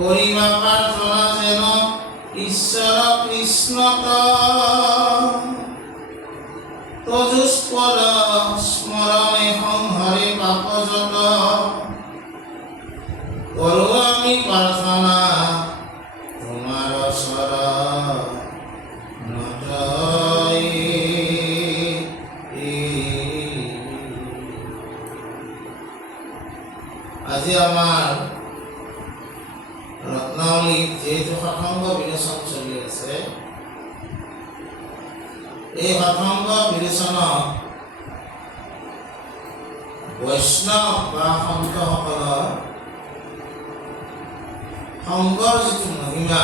করিমা প্রার্থনা যেন ঈশ্বর কৃষ্ণত তজুষ্পদ স্মরণে সংহরে পাপযত করো আমি প্রার্থনা তোমার শরণায়। আজি আমার রত্নাবলী যেহেতু হঠঙ্গ বিবেচন চলি আছে, এই হঠঙ্গ বিবেচন বৈষ্ণৱ বা সন্তসকলৰ সংগৰ যিটো মহিমা,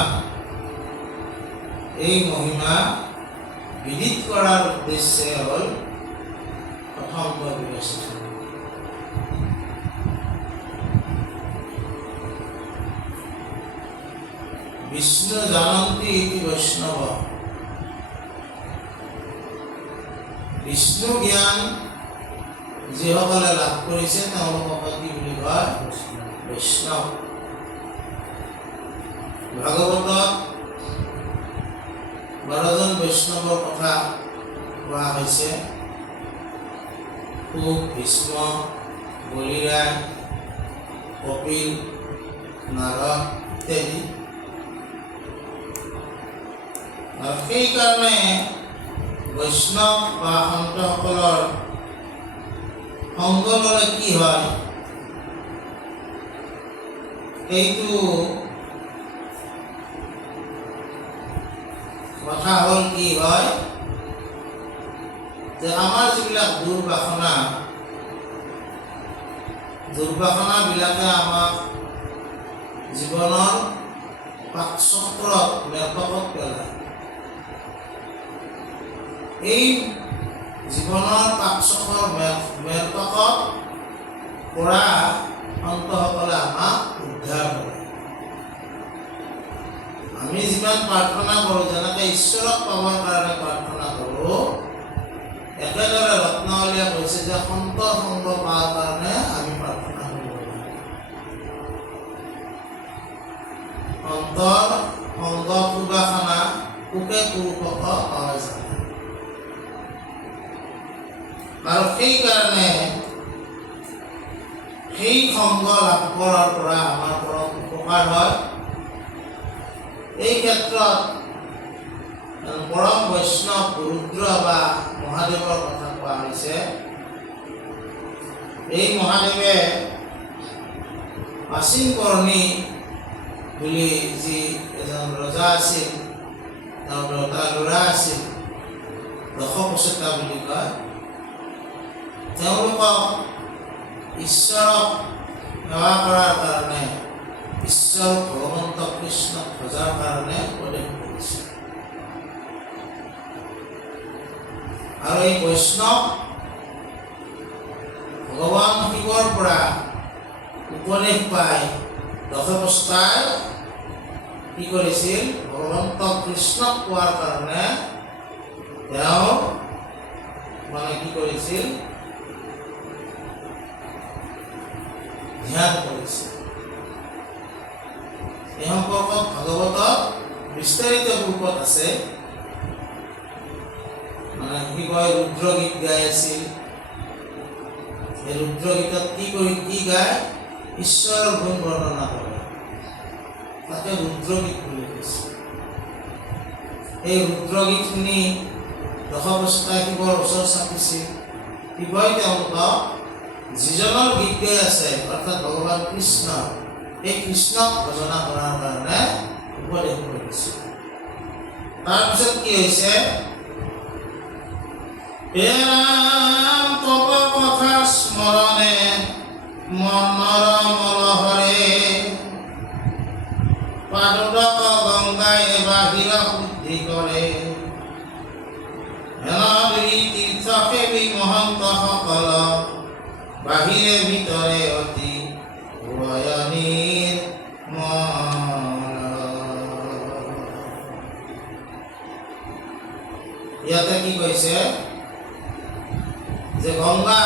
এই মহিমা বিদিত কৰাৰ উদ্দেশ্যে হ'ল হঠঙ্গ বিবেচন। বিষ্ণু জানন্তি ইতি বৈষ্ণৱ। বিষ্ণু জ্ঞান যিসকলে লাভ কৰিছে তেওঁলোকক কি বুলি কয়? বৈষ্ণৱ। ভাগৱতত 12জন বৈষ্ণৱৰ কথা কোৱা হৈছে। শুক, ভীষ্ম, বলিৰায়, কপিল, নাৰদ ইত্যাদি। আৰু সেইকাৰণে বৈষ্ণৱ বা সন্তসকলৰ সংগ ল'লে কি হয়, এইটো কথা হ'ল কি হয় যে আমাৰ যিবিলাক দুৰ্বাসনাবিলাকে আমাক জীৱনৰ পাকচক্ৰত ব্যাপকত পেলায়। এই জীৱনৰ পাকচক্ৰৰ ব্যাপকত পৰা সন্তসকলে আমাক উদ্ধাৰ কৰে। আমি যিমান প্ৰাৰ্থনা কৰোঁ, যেনেকৈ ঈশ্বৰক পাবৰ কাৰণে প্ৰাৰ্থনা কৰোঁ, একেদৰে ৰত্নাৱলীয়ে কৈছে যে সন্তৰ সংগ পোৱাৰ কাৰণে আমি প্ৰাৰ্থনা কৰিব লাগে। সন্তৰ সংগ পূৰ্বাসনা পোকে পুৰুষক পোৱা যায়। আৰু সেইকাৰণে সেই সংগ লাভ কৰাৰ পৰা আমাৰ পৰম উপকাৰ হয়। এই ক্ষেত্ৰত পৰম বৈষ্ণৱ ৰুদ্ৰ বা মহাদেৱৰ কথা কোৱা হৈছে। এই মহাদেৱে অসীম কৰ্ণী বুলি যি এজন ৰজা আছিল, তেওঁৰ এটা ল'ৰা আছিল, দশপ্ৰচেতা বুলি কয়। তেওঁলোকক ঈশ্বৰক সেৱা কৰাৰ কাৰণে, ঈশ্বৰ ভগৱন্ত কৃষ্ণক ভজাৰ কাৰণে উপদেশ কৰিছে। আৰু এই বৈষ্ণৱ ভগৱান শিৱৰ পৰা উপদেশ পাই দশপ্ৰচেতাই কি কৰিছিল? ভগৱন্ত কৃষ্ণক পোৱাৰ কাৰণে তেওঁ কি কৰিছিল? ধ্যান কৰিছিল। এই সম্পৰ্কত ভাগৱতত বিস্তাৰিত ৰূপত আছে। শিৱই ৰুদ্ৰগীত গাই আছিল। এই ৰুদ্ৰগীতত কি গায়? ঈশ্বৰৰ গুণ বৰ্ণনা কৰে। তাকে ৰুদ্ৰগীত বুলি কৈছে। এই ৰুদ্ৰগীত শুনি দশপ্ৰচেতাই শিৱৰ ওচৰ চাপিছিল। শিৱই তেওঁলোকক যিজনৰ গীত গাই আছে, অৰ্থাৎ ভগৱান কৃষ্ণ, এই কৃষ্ণক ভজনা কৰাৰ কাৰণে উপদেশ কৰিছে। তাৰপিছত কি হৈছে? হে ৰাম তব কথা স্মৰণে মনৰ মলহৰে, পাদুদক গংগাই বাহিৰ শুদ্ধি কৰে। হেনদৰি তীৰ্থসেৱী মহন্ত সকল বাহিৰে ভিতৰে অতি উভয়নীৰ ইয়াতে কি কৈছে যে গংগা,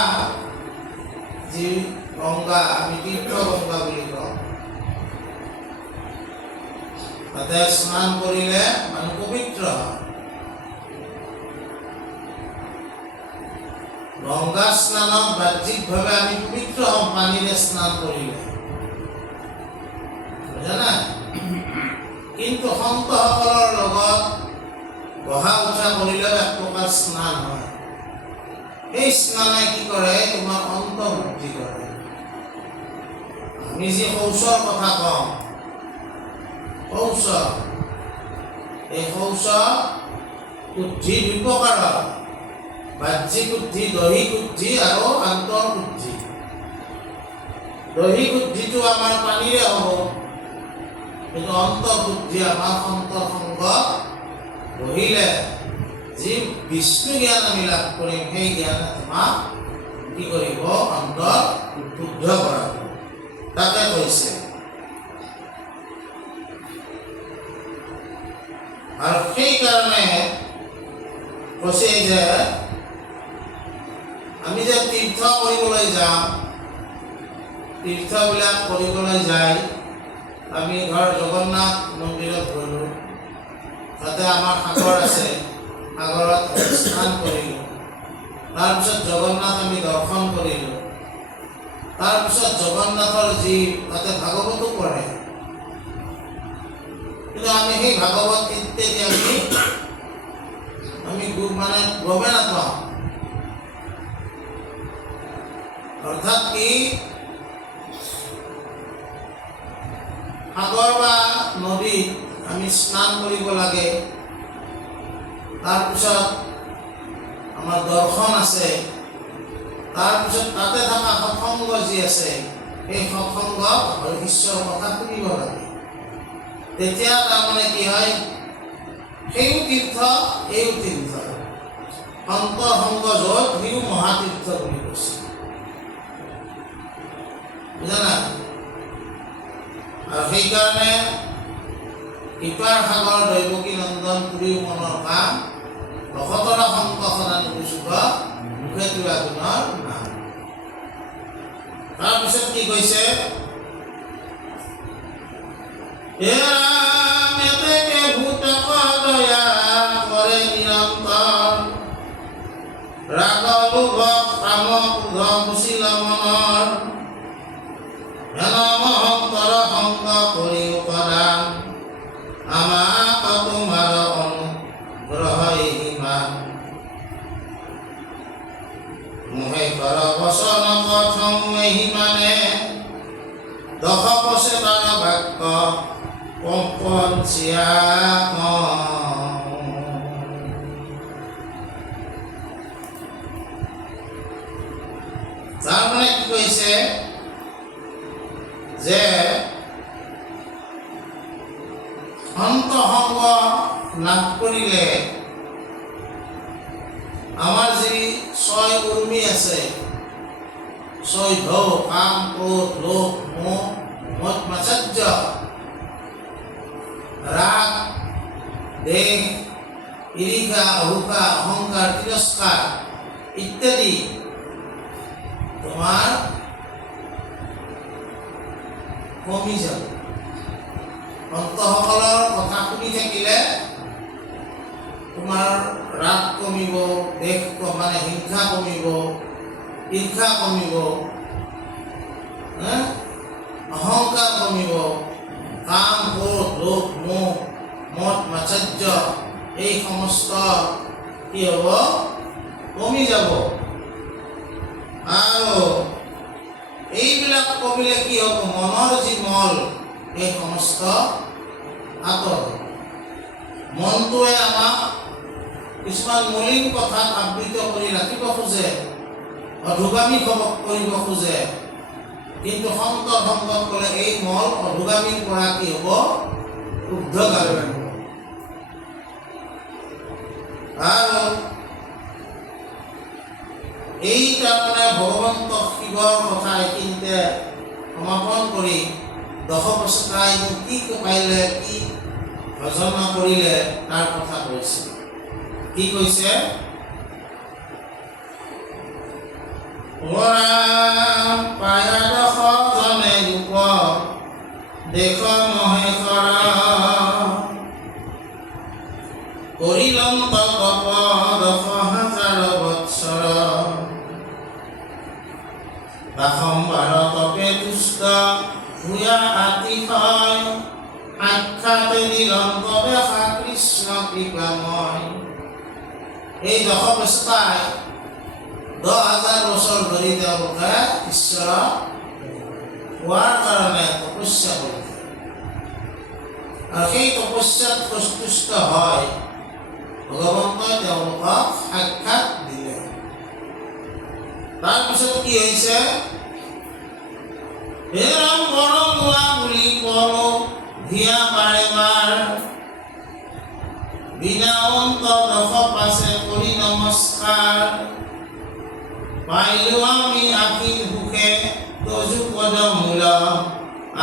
যি গংগা আমি তীৰ্থ গংগা বুলি কওঁ, তাতে স্নান কৰিলে মানুহ পবিত্ৰ হয়। গংগা স্নানত বাহ্যিকভাৱে আমি পবিত্ৰ হওঁ পানীৰে স্নান কৰিলে, বুজা? কিন্তু সন্তসকলৰ লগত বহা উঠা কৰিলেও এক প্ৰকাৰ স্নান হয়। এই স্নানে কি কৰে? তোমাৰ অন্তৰ্বৃদ্ধি কৰে। আমি যি শৌচৰ কথা কওঁ, শৌচ, এই শৌচ শুদ্ধি দুই প্ৰকাৰৰ, বাহ্যিক শুদ্ধি, দৈহিক শুদ্ধি আৰু আন্তৰ শুদ্ধি। দৈহিক শুদ্ধিটো আমাৰ পানীৰে হ'ব, কিন্তু অন্তৰ শুদ্ধি আমাৰ অন্তৰ সংগ বহিলে যি বিষ্ণু জ্ঞান আমি লাভ কৰিম, সেই জ্ঞানে তোমাক কি কৰিব? অন্তৰ শুদ্ধ কৰাব। তাকে কৈছে। আৰু সেইকাৰণে কৈছে যে আমি যে তীৰ্থ কৰিবলৈ যাওঁ, তীৰ্থবিলাক কৰিবলৈ যায়, আমি ধৰ জগন্নাথ মন্দিৰত গ'লোঁ, তাতে আমাৰ সাগৰ আছে, সাগৰত স্নান কৰিলোঁ, তাৰপিছত জগন্নাথ আমি দৰ্শন কৰিলোঁ, তাৰপিছত জগন্নাথৰ যি তাতে ভাগৱতো পঢ়ে, কিন্তু আমি সেই ভাগৱত ইত্যাদি আমি মানে গমে নাপাওঁ। অৰ্থাৎ কি? সাগৰ বা নদীত আমি স্নান কৰিব লাগে, তাৰপিছত আমাৰ দৰ্শন আছে, তাৰপিছত তাতে থকা সৎসংগ যি আছে, সেই সৎসংগ ঈশ্বৰৰ কথা শুনিব লাগে। তেতিয়া তাৰমানে কি হয়? সেইও তীৰ্থ, এইও তীৰ্থ। সন্তৰ সংগ য'ত, সিও মহাতীৰ্থ বুলি কৈছে, বুজা নাই? আৰু সেইকাৰণে ইপাৰ সাগৰ দৈৱকী নন্দন পুৰীও মনৰ কাম, ভকতৰা সংগ সদানুচুক মুখে তোলা গুণৰ নাম। তাৰপিছত কি কৈছে? মেতেকে ভূতক দয়া কৰে নিৰন্তৰ, ৰাগ লোভ কাম ক্ৰোধ কুশীল মনৰ, মহন্তৰ সংগ কৰি উপদান, আমাক তোমাৰ অনুগ্ৰহই ইমান, মোহে কৰ বচন কথং সিমানে, দশ পচে তাৰ বাক্য কম্পন চিয়াম। তাৰমানে কি কৈছে? যে অন্তঃসংগ লাভ কৰিলে আমাৰ যি ছয় উৰ্মি আছে, ছয় ঢৌ, কাম ক্ৰোধ লোভ মোহ মদ মাৎসৰ্য, ৰাগ দেহ ঈৰ্ষা অহংকাৰ অহংকাৰ তিৰস্কাৰ ইত্যাদি তোমাৰ কমি যাব। ভক্তসকলৰ কথা শুনি থাকিলে তোমাৰ ৰাগ কমিব, দেশ মানে হিংসা কমিব, ঈৰ্ষা কমিব, অহংকাৰ কমিব, কাম ক্ৰোধ লোভ মোহ মদ মাৎসৰ্য এই সমস্ত কি হ'ব? কমি যাব। আৰু এইবিলাক কমিলে কি হ'ব? মনৰ যি মল, এই সমস্ত আঁতৰ। মনটোৱে আমাক কিছুমান মলিন কথাত আবৃত কৰি ৰাখিব খোজে, অধোগামী কৰিব খোজে, কিন্তু সন্তৰ সংগত গ'লে এই মল অধোগামীৰ পৰা কি হ'ব? ঊৰ্ধ্বগামী হ'ব। আৰু এই তাৰমানে ভগৱন্ত শিৱৰ কথা এইখিনিতে সমাপন কৰি দশবছকাই কি পাৰিলে, কি ভজনা কৰিলে তাৰ কথা কৈছে। কি কৈছে? পায়াদশ জনে ৰূপ দেশ মহেশ্বৰা, সম্ভাৰ তপে তুষ্ট ভূয়া আতিশয় সাক্ষাতে নিৰন্ত দেখা কৃষ্ণ কৃপাময়। এই দশবস্তাই 10,000 বছৰ ধৰি তেওঁলোকে ঈশ্বৰক পোৱাৰ কাৰণে তপস্যা কৰিছে আৰু সেই তপস্যাত সন্তুষ্ট হয় ভগৱন্তই তেওঁলোকক সাক্ষাৎ দিলে। তাৰপিছত কি হৈছে? হে ৰাম বৰলোৱা বুলি কলো ধিয়া বাৰে বাৰ বিনা অন্ত দশ পাছে কৰি নমস্কাৰ পাইলো আমি আখিৰ সুখে তজু পদ মূল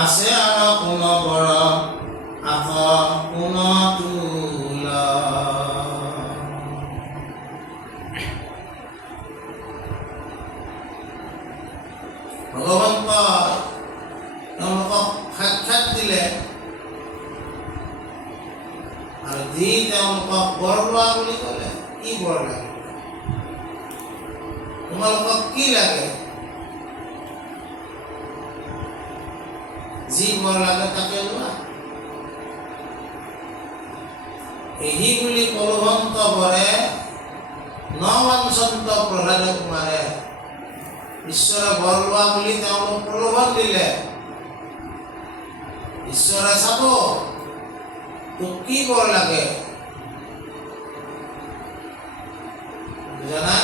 আছে আৰু কোন বৰ আস কোন তুল। ভগৱন্ত তেওঁলোকক সাক্ষাৎ দিলে আৰু দি তেওঁলোকক বৰ লোৱা বুলি ক'লে। কি বৰ লাগে? তোমালোকক কি লাগে? যি বৰ লাগে তাকে লোৱা। এই বুলি প্ৰলোভন্ত বৰে নবাঞ্চন্ত প্ৰহ্লাদ কুমাৰে ঈশ্বৰে বৰ লোৱা বুলি তেওঁলোক প্ৰলোভন দিলে। ঈশ্বৰে চাব তোক কি বৰ লাগে, জানা?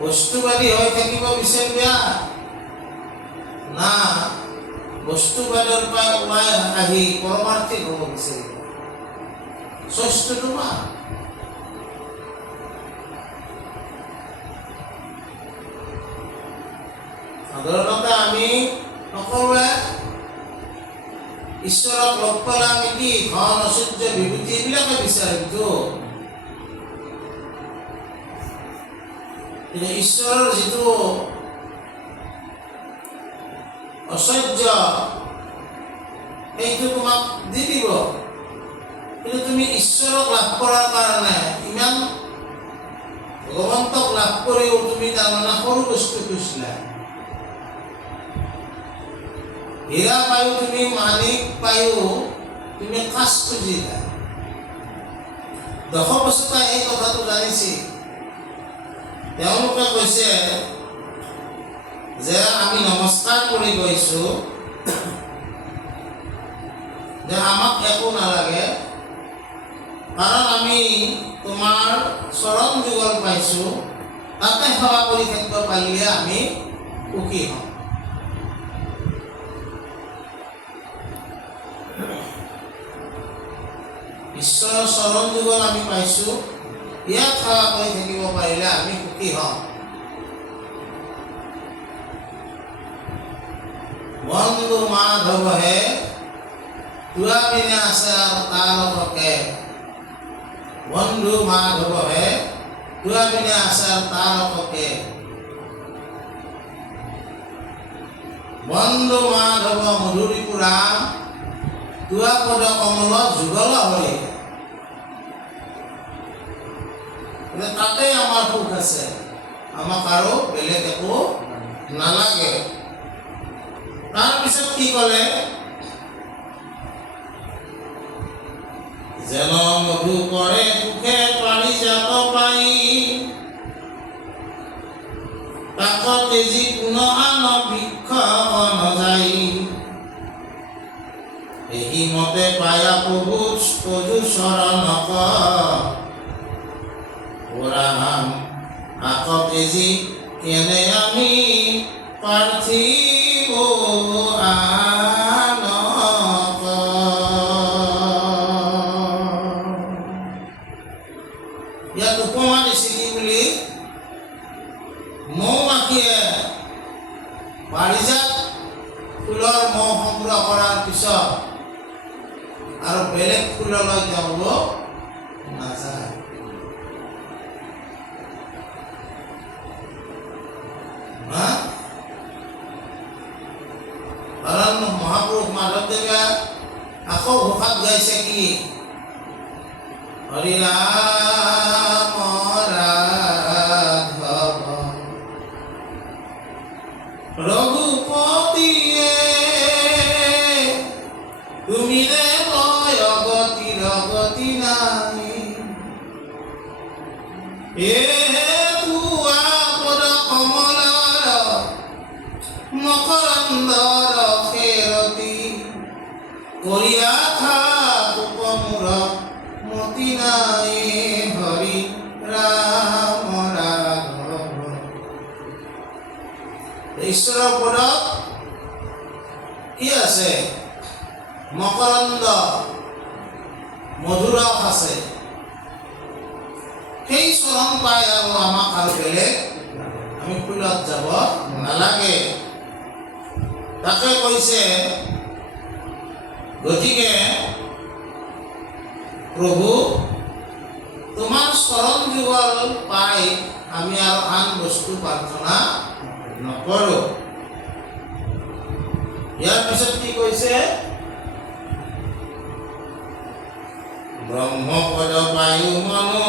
বস্তুবাদী হৈ থাকিব বিচাৰিবা না বস্তুবাদৰ পৰা ওলাই আহি পৰমাৰ্থিক হ'ব বিচাৰিব? স্বস্থ তোমাৰ। সাধাৰণতে আমি সকলোৱে ঈশ্বৰক লগ পালে আমি কি ধন ঐশ্বৰ্য বিভূতি এইবিলাকে বিচাৰিমতো, কিন্তু ঈশ্বৰৰ যিটো ঐশ্বৰ্য সেইটো তোমাক দি দিব, কিন্তু তুমি ঈশ্বৰক লাভ কৰাৰ কাৰণে ইমান ভগৱন্তক লাভ কৰিও তুমি তাৰমানে সৰু বস্তু খুজিলা। হীৰা পায়ো তুমি মানিক পায়ো তুমি কাজ খুজিলা। দশবস্তাই এই কথাটো জানিছিল। তেওঁলোকে কৈছে যে আমি নমস্কাৰ কৰি গৈছোঁ যে আমাক একো নালাগে, কাৰণ আমি তোমাৰ চৰণ যুগল পাইছোঁ, তাতে সেৱা কৰি থাকিব পাৰিলে আমি সুখী হ'ম। ঈশ্বৰৰ চৰণ যুগল আমি পাইছোঁ, ইয়াত সেৱা কৰি থাকিব পাৰিলে আমি সুখী হ'ম। বন্ধু মাধৱহে তোৱা বিনে আছে আৰু তাৰ হকে। বন্ধু মাধৱহে তোৱা বিনে আছে আৰু তাৰ হকে। বন্ধু মাধৱ মধুৰী পুৰাণ তোৱা পদ কমল যুগল হৰি। তাতে আমাৰ সুখ আছে, আমাক আৰু বেলেগ একো নালাগে। তাৰপিছত কি ক'লে? যেন মধু কৰে সুখে পাৰিজাত পাই, কাকতে যি পুন আন বৃক্ষ নযায়। এই মতে পায়া প্ৰভু তজু চৰণক, পুৰাণ আকতে যি কেনে আমি পাৰ্থিব আনক। ইয়াত উপমা দিছিল বুলি মৌ মাখিয়ে পাৰিজাত ফুলৰ মৌ সংগ্ৰহ কৰাৰ পিছত আৰু বেলেগ ফুললৈ তেওঁলোক নাযায়। কাৰণ মহাপুৰুষ মাধৱদেৱে আকৌ ঘোষাত গাইছে কি? হৰি ৰাম ৰাঘৱ ৰঘুপতিয়ে তুমি দেৱ অগতি নাই এহেতু আপদ কমলৰ মকৰন্দৰ খেৰতি কৰিয়া খা পোকমূৰ মতি নাই হৰি ৰাম ৰাঘৱ। ঈশ্বৰৰ পদত কি আছে? মকৰন্দ মধুৰস আছে। সেই চৰণ পাই আৰু আমাক আৰু বেলেগ আমি ফুলত যাব নালাগে। তাকে কৈছে, গতিকে প্ৰভু তোমাৰ চৰণ যুগল পাই আমি আৰু আন বস্তু প্ৰাৰ্থনা নকৰোঁ। ইয়াৰ পিছত কি কৈছে? ব্ৰহ্মপদ বায়ু মনো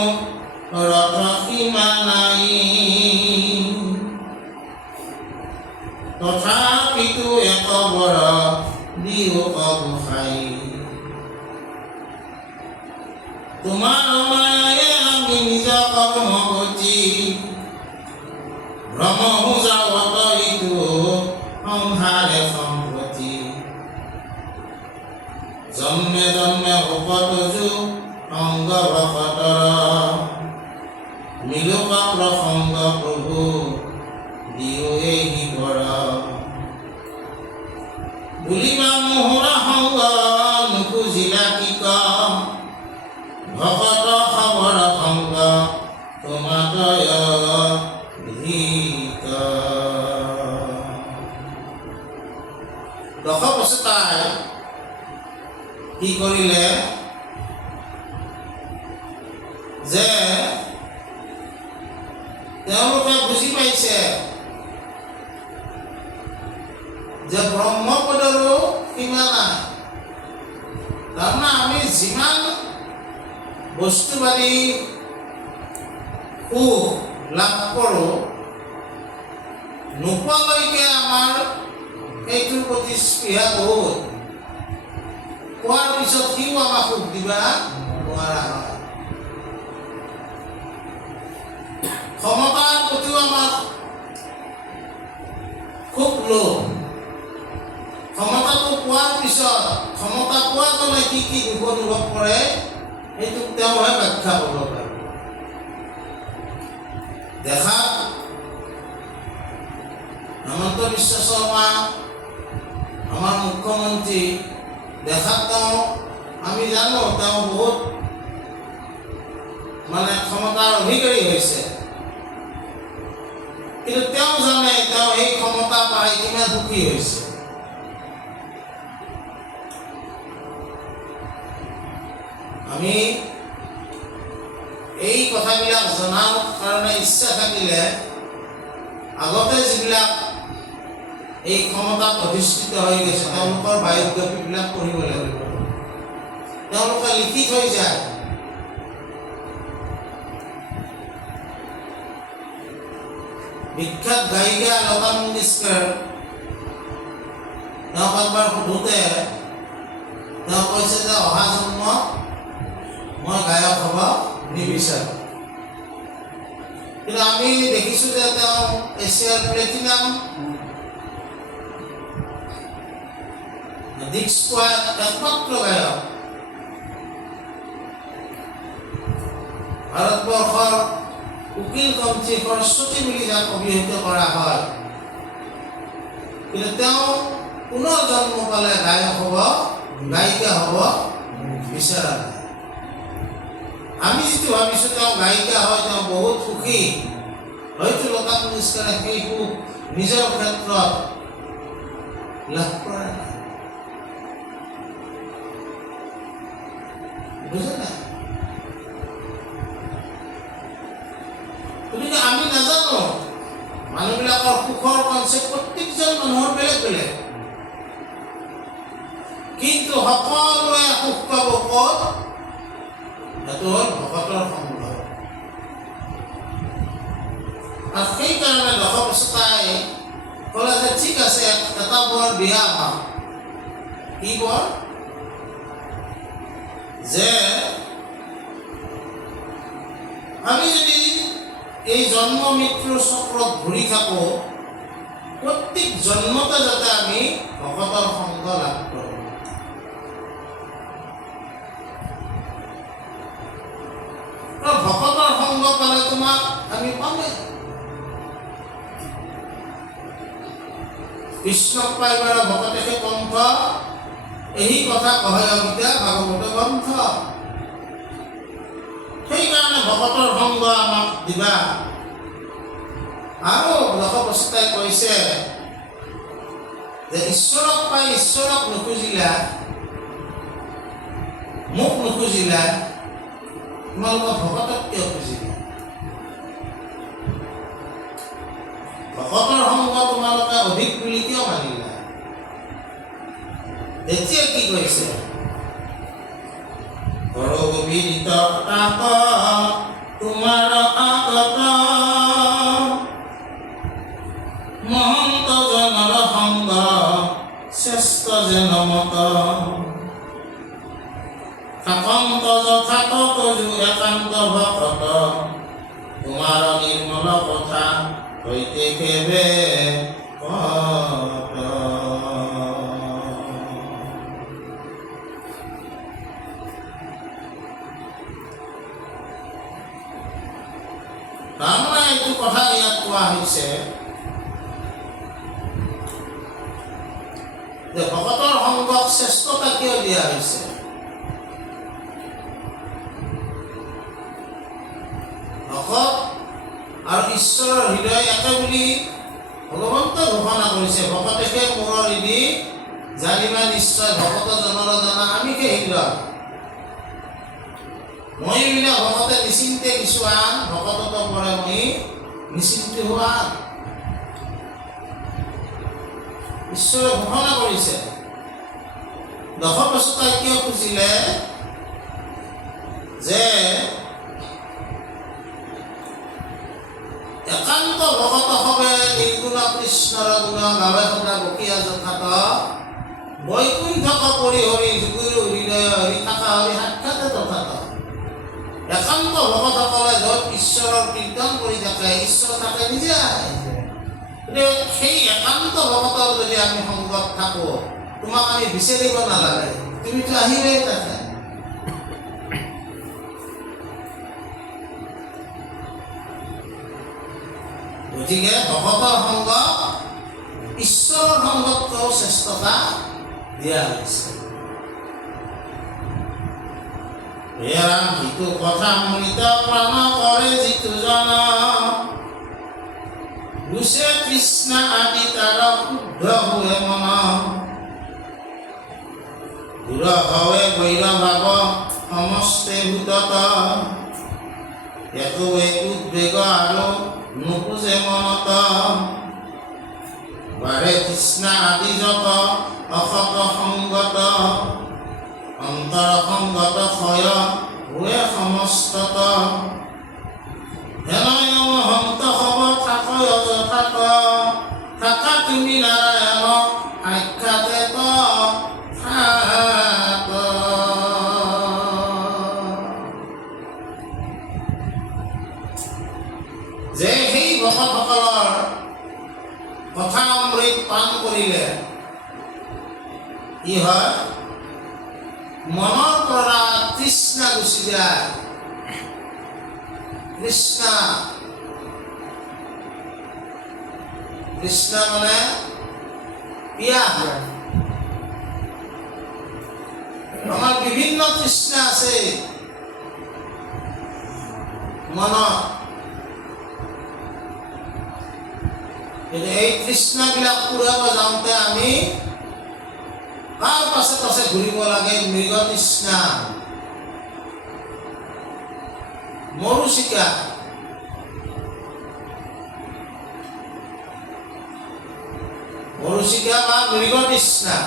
ৰথ সীমা নাই তথাপিতো একবৰ দিও অবসাই তোমাৰ মায়ে আমি নিজ কৰ্মগতি ভ্ৰমহু যাৱত ইটো সংসাৰে সম্প্ৰতি জন্মে জন্মে ভকতজু অংগ ভকতৰ মিলোকা প্ৰসংগ প্ৰভু দিও এই বৰ বুলিবা মোহৰা সংগ নুখুজিলা কি কম ভকত খবৰ সংগ তোমাদয় ধীত। দশবচতাই কি কৰিলে যে তেওঁলোকে বুজি পাইছে যে ব্ৰহ্মপদৰো সীমা নাই। তাৰমানে আমি যিমান বস্তুবাদী সুখ লাভ কৰোঁ নোপোৱালৈকে আমাৰ সেইটোৰ প্ৰতি স্পৃহা বহুত। পোৱাৰ পিছত সিও আমাক সুখ দিবা নোৱাৰা হয়। ক্ষমতাৰ প্ৰতিও আমাৰ খুব লোভ। ক্ষমতাটো পোৱাৰ পিছত ক্ষমতা পোৱাজনে কি কি দুখ অনুভৱ কৰে সেইটোক তেওঁহে ব্যাখ্যা কৰিব পাৰে। দেখাত হেমন্ত বিশ্ব শৰ্মা আমাৰ মুখ্যমন্ত্ৰী, দেখাত তেওঁ আমি জানো তেওঁ বহুত মানে ক্ষমতাৰ অধিকাৰী হৈছে, কিন্তু তেওঁ জানে তেওঁ এই ক্ষমতা পাই কিমান সুখী হৈছে। আমি এই কথাবিলাক জনাৰ কাৰণে ইচ্ছা থাকিলে আগতে যিবিলাক এই ক্ষমতাত অধিষ্ঠিত হৈ গৈছে তেওঁলোকৰ বায়োগ্ৰাফীবিলাক পঢ়িব লাগিব। তেওঁলোকে লিখি থৈ যায়। বিখ্যাত গায়িকা লতা মংগেশকাৰ, তেওঁক একবাৰ সোধোতে তেওঁ কৈছে যে অহা জন্মত মই গায়ক হ'ব নিবিচাৰোঁ। কিন্তু আমি দেখিছোঁ যে তেওঁ এছিয়াৰ প্লেটিনাম ডিস্ক পোৱা একমাত্ৰ গায়ক। ভাৰতবৰ্ষৰ উকিল কণ্ঠী সৰস্বতী বুলি যাক অভিহিত কৰা হয়, কিন্তু তেওঁ পুনৰ জন্ম পালে গায়ক হ'ব, গায়িকা হ'ব বিচৰা নাই। আমি যিটো ভাবিছোঁ তেওঁ গায়িকা হয়, তেওঁ বহুত সুখী, হয়তো লতা মংগেশকাৰে সেই সুখ নিজৰ ক্ষেত্ৰত লাভ কৰা নাই। বুজা নাই? গতিকে আমি নাজানো মানুহবিলাকৰ সুখৰ কনচেপ্ট প্ৰত্যেকজন মানুহৰ বেলেগ বেলেগ, কিন্তু সকলোৱে সুখ পাব ক'ত? সেইটো হ'ল ভকতৰ সংগ। আৰু সেইকাৰণে দশবচতাই ক'লে যে বৰ বেয়া পাওঁ। কি বৰ? যে আমি যদি এই জন্ম মৃত্যুৰ চক্ৰত ঘূৰি থাকো, প্ৰত্যেক জন্মতে যাতে আমি ভকতৰ সংগ লাভ কৰোঁ। ভকতৰ সংগ পালে তোমাক আমি পামেই। কৃষ্ণক পাইবাৰ ভকতেহে পন্থ, এই কথা কহে গীতা ভাগৱত গ্ৰন্থ। সেইকাৰণে ভকতৰ সংগ আমাক দিবা। আৰু দশবস্তাই কৈছে যে ঈশ্বৰক পাই ঈশ্বৰক নুখুজিলা, মোক নুখুজিলা, তোমালোকৰ ভকতক কিয় খুজিলা? ভকতৰ সংগ তোমালোকে অধিক বুলি কিয় মানিলা? এতিয়া কি কৈছে? গোবিন্দ তাক তোমাৰ আগত মহন্ত জনৰ সংগ শ্ৰেষ্ঠ যেন মত থাকন্ত যথাত তজু একান্ত ভকত তোমাৰ নিৰ্মল কথা হৈতে কেবে কত। তাৰমানে এইটো কথা ইয়াত কোৱা হৈছে যে ভকতৰ সংগক শ্ৰেষ্ঠতা কিয় দিয়া হৈছে? ভকত আৰু ঈশ্বৰৰ হৃদয় একে বুলি ভগৱন্তই ঘোষণা কৰিছে। ভকতেকে মূৰৰ হৃদি জানিবা নিশ্চয়, ভকত জনৰ জানা আমিকে হৃদয়। মই বিনা ভকতে নিশ্চিন্তে কিছু আন, ভকতত পৰে মই নিশ্চিন্তে হোৱা। ঈশ্বৰে ঘোষণা কৰিছে। দশবস্তাই কিয় খুজিলে যে একান্ত ভকত হবে নিৰ্গুণ কৃষ্ণৰ গুণ গাৱে সদা বকিয়া যথাত বৈকুণ্ঠক পৰিহৰি যুগুৰ হৃদয় হৰি থাকা হৰি সাক্ষাতে তথাত। একান্ত ভকতসকলে য'ত ঈশ্বৰৰ কীৰ্তন কৰি থাকে, ঈশ্বৰ তাকে নিজে আহে। সেই একান্ত ভকতৰ যদি আমি সংগত থাকো, তোমাক আমি বিচাৰিব নালাগে, তুমিতো আহিলেই তাতে। গতিকে ভকতৰ সংগ ঈশ্বৰৰ সংগতকৈও শ্ৰেষ্ঠতা দিয়া হৈছে। হে ৰাম, যিটো কথা মৃত প্ৰাণ কৰে যিটো জন, গুছে কৃষ্ণ আদি তাৰ শুদ্ধ হোৱে মন, দূৰ হৱে বৈৰ ভাৱ সমস্তে ভূতত, একোৱে উদ্বেগ আৰু নুপুজে মনত, বাৰে কৃষ্ণ আদি যত অসত সংগত, অন্তৰ সংগত ক্ষয় হোৱে সমস্তত, হেনয় মহন্ত হব থাকয় যথাত, থাকা তুমি নাৰায়ণ সাক্ষাতে তথাত। যে সেই ভকতসকলৰ কথা অমৃত পান কৰিলে কি হয়? মনৰ পৰা তৃষ্ণা গুচি যায়। তৃষ্ণা মানে পিয়াহ। আমাৰ বিভিন্ন তৃষ্ণা আছে মনত, কিন্তু এই তৃষ্ণাবিলাক পুৰাব যাওঁতে আমি কাৰ পাছে পাছে ঘূৰিব লাগে? মৃগ তৃষ্ণা, মৰুচিকা। মৰুচিকা বা মৃগ তৃষ্ণা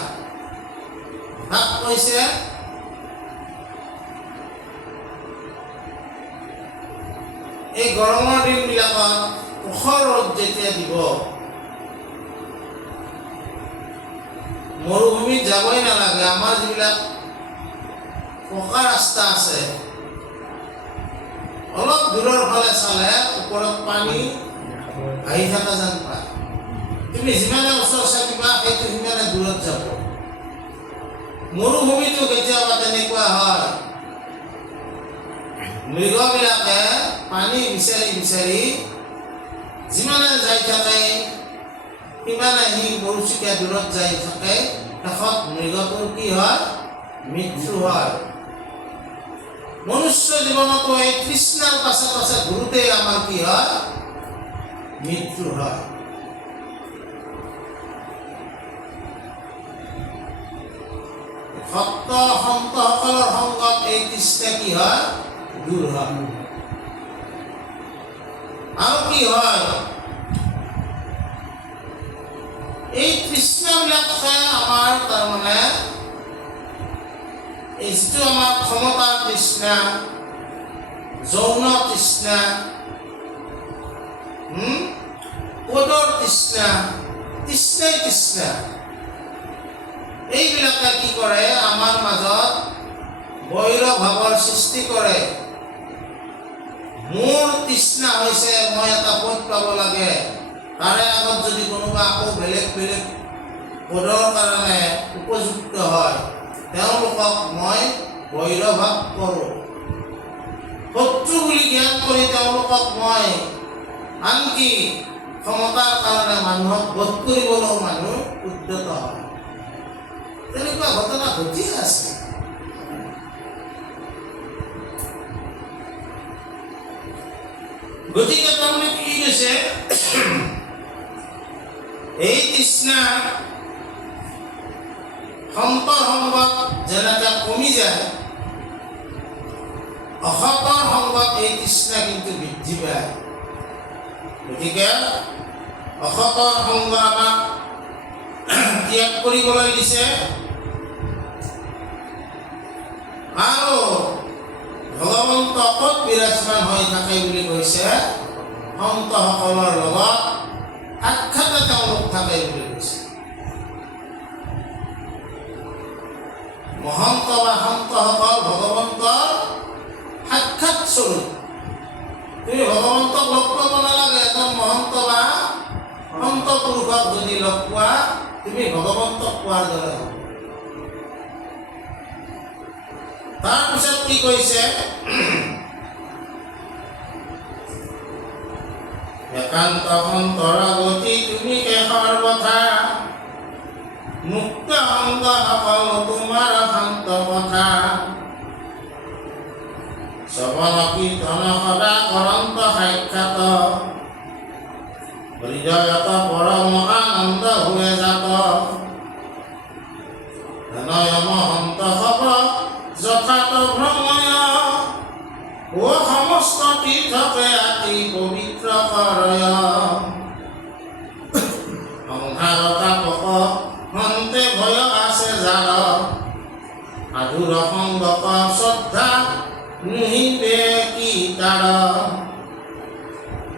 তাক কৈছে এই গৰমৰ দিনবিলাকত প্ৰখৰ ৰ'দ যেতিয়া দিব, মৰুভূমিত যাবই নালাগে। আমাৰ যিবিলাক পকা ৰাস্তা আছে, অলপ দূৰৰ ফালে চালে ওপৰত পানী আহি থকা যেন পায়। তুমি যিমানে ওচৰ চাপিবা সেইটো সিমানে দূৰত যাব। মৰুভূমিটো কেতিয়াবা তেনেকুৱা হয়, মৃগবিলাকে পানী বিচাৰি বিচাৰি যিমানে যাই থাকে সিমানে সি মৰুচিকা দূৰত যাই থাকে। শেষত মৃগটোৰ কি হয়? মৃত্যু হয়। মনুষ্য জীৱনতো এই তৃষ্ণাৰ পাছে পাছে ঘূৰোতে আমাৰ কি হয়? মৃত্যু হয়। ভক্ত সন্তসকলৰ সংগত এই তৃষ্ণা কি হয়? দূৰ হয়। আৰু কি হয়? এই তৃষ্ণাবিলাকে আমাৰ তাৰমানে এই যিটো আমাৰ ক্ষমতাৰ তৃষ্ণা, যৌন তৃষ্ণা, পদৰ তৃষ্ণা, তৃষ্ণাই তৃষ্ণা, এইবিলাকে কি কৰে? আমাৰ মাজত বৈৰ ভাৱৰ সৃষ্টি কৰে। মোৰ তৃষ্ণা হৈছে মই এটা পদ পাব লাগে, তাৰে আগত যদি কোনোবা আকৌ বেলেগ বেলেগ পদৰ কাৰণে উপযুক্ত হয়, তেওঁলোকক মই বৈৰ ভাৱ কৰোঁ। শত্ৰু বুলি জ্ঞান কৰি তেওঁলোকক মই আনকি ক্ষমতাৰ কাৰণে মানুহক বধ কৰিবলৈও মানুহ উদ্যত হয়। তেনেকুৱা ঘটনা ঘটিয়ে আছে। গতিকে তাৰমানে কি কৈছে? এই তৃষ্ণা সন্তৰ সংগত যেনেকে কমি যায়, অসতৰ সংগত এই তৃষ্ণা কিন্তু বৃদ্ধি পায়। গতিকে অসতৰ সংগ আমাক ত্যাগ কৰিবলৈ দিছে। আৰু ভগৱন্ত ক'ত বিৰাজমান হৈ থাকে বুলি কৈছে? সন্তসকলৰ লগত সাক্ষাতে তেওঁলোক থাকে বুলি কৈছে। মহন্ত বা সন্তসকল ভগৱন্তৰ সাক্ষাৎ স্বৰূপ। তুমি ভগৱন্তক লগ পাব নালাগে। এজন মহন্ত বা সন্ত পুৰুষক যদি লগ পোৱা, তুমি ভগৱন্তক পোৱাৰ দৰে হ'ব। তাৰপিছত কি কৈছে? একান্ত সন্তৰ গতি তুমি শেষৰ কথা, মুক্ত সংগ সকল তোমাৰ শান্ত কথা, শ্ৰৱণ কীৰ্তন সদা কৰন্ত সাক্ষাৎ, হৃদয়ত পৰম আনন্দ হৈ যাত, ধনয় মহন্ত হব যথাত ভ্ৰময়, ও সমস্ত তীৰ্থকে আতি পবিত্ৰ কৰয়, সংসাৰ তাপক হন্তে ভয় আছে যাৰ, সাধুৰ সংগক শ্ৰদ্ধা নুহিবে কি তাৰ,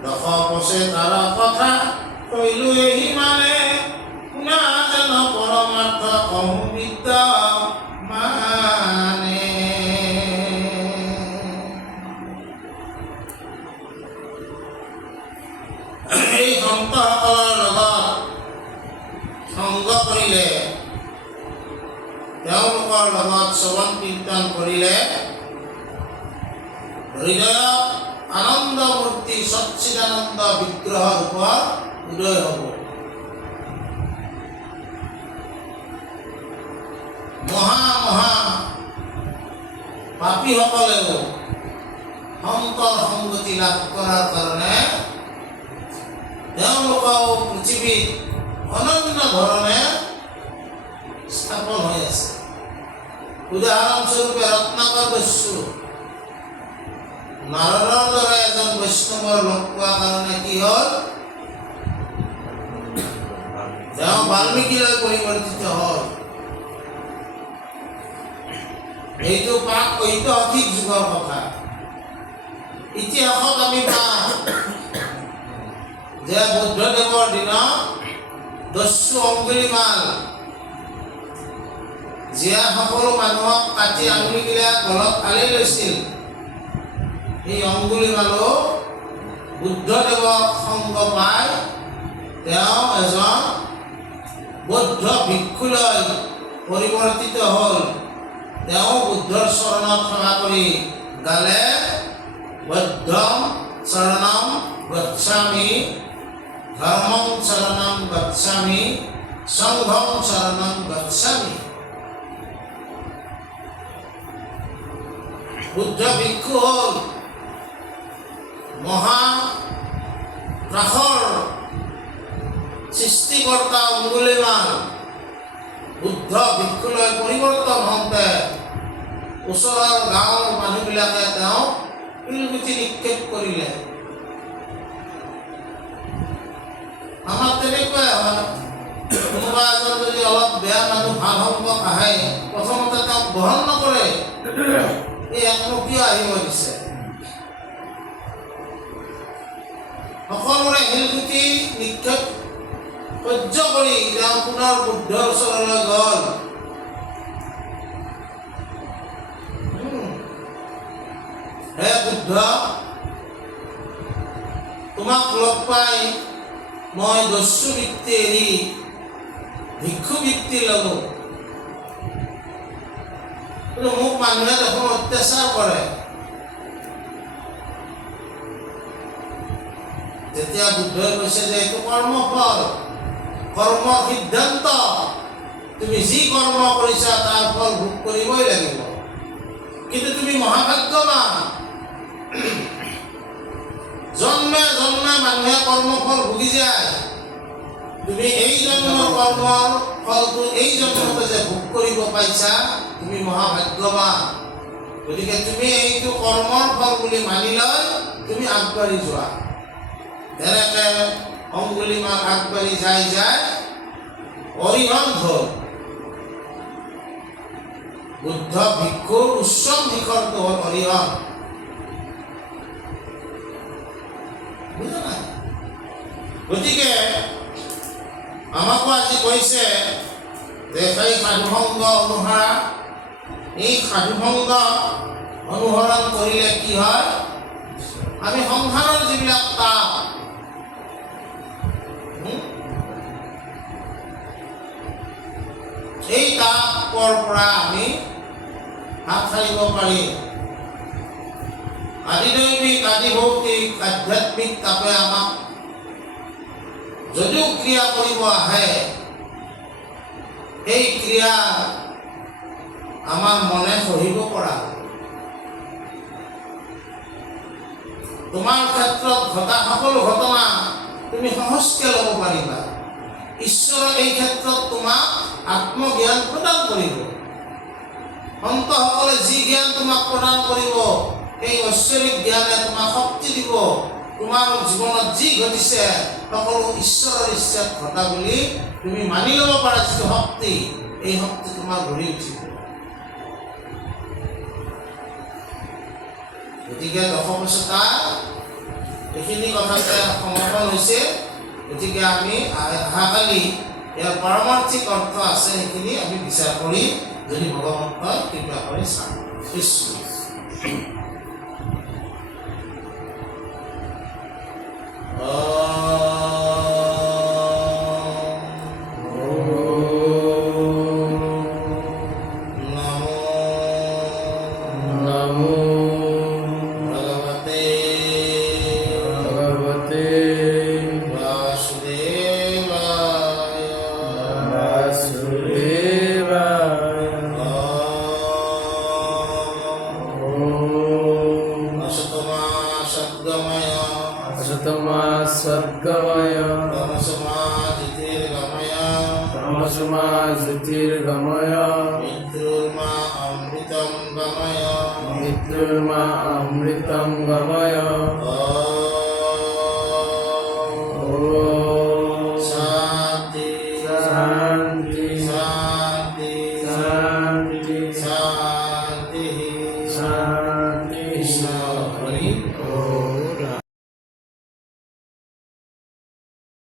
দশ পছে তাৰ কথা কৈলো এহি মানে, শুনা যেন পৰমাৰ্থ কহো বিদ্যা মানে। এই সন্তসকলৰ লগত সংগ কৰিলে, তেওঁলোকৰ লগত শ্ৰৱণ কীৰ্তন কৰিলে হৃদয়ত আনন্দ মূৰ্তি সচ্চিদানন্দ বিগ্ৰহৰ ওপৰত উদয় হ'ব। মহা পাপীসকলেও সন্তৰ সংগতি লাভ কৰাৰ কাৰণে তেওঁলোকেও পৃথিৱীত অনন্য ধৰণে স্থাপন হৈ আছে। উদাহৰণস্বৰূপে ৰত্নাকৰ বৈশ্য নাৰদৰ দৰে এজন বৈষ্ণৱৰ লগ পোৱাৰ কাৰণে কি হ'ল? তেওঁ বাল্মীকিলৈ পৰিৱৰ্তিত হ'ল। এইটো প্ৰাক ঐতিহাসিক যুগৰ কথা। ইতিহাসত আমি পাওঁ যে বুদ্ধদেৱৰ দিনত দস্যু অংগুলিমাল জীয়া সকলো মানুহক কাটি আঙুলিগিলা গলত আলি লৈছিল, এই অঙ্গুলিমালো বুদ্ধদেৱক সংগ পাই তেওঁ এজন বৌদ্ধ ভিক্ষুলৈ পৰিৱৰ্তিত হ'ল। তেওঁ বুদ্ধৰ চৰণত সেৱা কৰি গালে বৌদ্ধম শৰণম গচ্ছামি, ধৰ্মং শৰণম গচ্ছামি, সংঘং শৰণম গচ্ছামি। বুদ্ধ ভিক্ষু হ'ল মহা ত্ৰাসৰ সৃষ্টিকৰ্তা অঙ্গুলিমাল। বুদ্ধ ভিক্ষুলৈ পৰিৱৰ্তন হওঁতে ওচৰৰ গাঁৱৰ মানুহবিলাকে তেওঁক শিলগুটি নিক্ষেপ কৰিলে। আমাৰ তেনেকুৱাই হয়, কোনোবা এজন যদি অলপ বেয়া মানুহ ভাল সংগ আহে, প্ৰথমতে তেওঁক গ্ৰহণ নকৰে, এই একনো কিয় আহিব দিছে। সকলোৰে শিলগুটি নিক্ষেপ সহ্য কৰি তেওঁ পুনৰ বুদ্ধৰ ওচৰলৈ গ'ল। হে বুদ্ধ, তোমাক লগ পাই মই দস্যু বৃত্তি এৰি ভিক্ষু বৃত্তি ল'লো, কিন্তু মোক মানুহে দেখোন অত্যাচাৰ কৰে। তেতিয়া বুদ্ধই কৈছে যে এইটো কৰ্মফল, কৰ্মৰ সিদ্ধান্ত, তুমি যি কৰ্ম কৰিছা তাৰ ফল ভোগ কৰিবই লাগিব। কিন্তু তুমি মহাভাগ্যৱান, জন্মে জন্মে মানুহে কৰ্মফল ভুগি যায়, তুমি এই জন্মৰ কৰ্মৰ ফলটো এই জন্মতে যে ভোগ কৰিব পাইছা, তুমি মহাভাগ্যৱান। গতিকে তুমি এইটো কৰ্মৰ ফল বুলি মানি লৈ তুমি আগবাঢ়ি যোৱা। তেনেকে অঙ্গুলিমাল আগবাঢ়ি যাই যায় অৰিহন্ত হ'ল। বুদ্ধ ভিক্ষুৰ উচ্চম শিখৰটো হ'ল অৰিহন্ত। বুজা নাই? গতিকে আমাকো আজি কৈছে যে সেই সাধুসংগ অনুসৰা, এই সাধুসংগ অনুসৰণ কৰিলে কি হয়, আমি সংসাৰৰ যিবিলাক কাম, এই তাপৰ পৰা আমি হাত সাৰিব পাৰিম। আদিদৈৱিক আদিভৌতিক আধ্যাত্মিক তাপে আমাক যদিও ক্ৰিয়া কৰিব আহে, এই ক্ৰিয়া আমাৰ মনে সহিব পৰা। তোমাৰ ক্ষেত্ৰত ঘটা সকলো ঘটনা তুমি সহজকে ল'ব পাৰিবা। ঈশ্বৰে এই ক্ষেত্ৰত তোমাক আত্মজ্ঞান প্ৰদান কৰিব। সন্তসকলে যি জ্ঞান তোমাক প্ৰদান কৰিব, সেই ঐশ্বৰিক জ্ঞানে তোমাক শক্তি দিব। তোমাৰ জীৱনত যি ঘটিছে সকলো ঈশ্বৰৰ ইচ্ছাত ঘটা বুলি তুমি মানি ল'ব পাৰা। যিটো শক্তি, এই শক্তি তোমাৰ গঢ়ি উঠিব। গতিকে দশবচতা এইখিনি কথাতে সমৰ্পণ হৈছে। গতিকে আমি অহাকালি ইয়াৰ পাৰমাৰ্থিক অৰ্থ আছে, সেইখিনি আমি বিচাৰ কৰি যদি ভগৱন্তই কৃপা কৰি চাম। কৃষ্ণ मृत्युर्मा अमृतं गमय।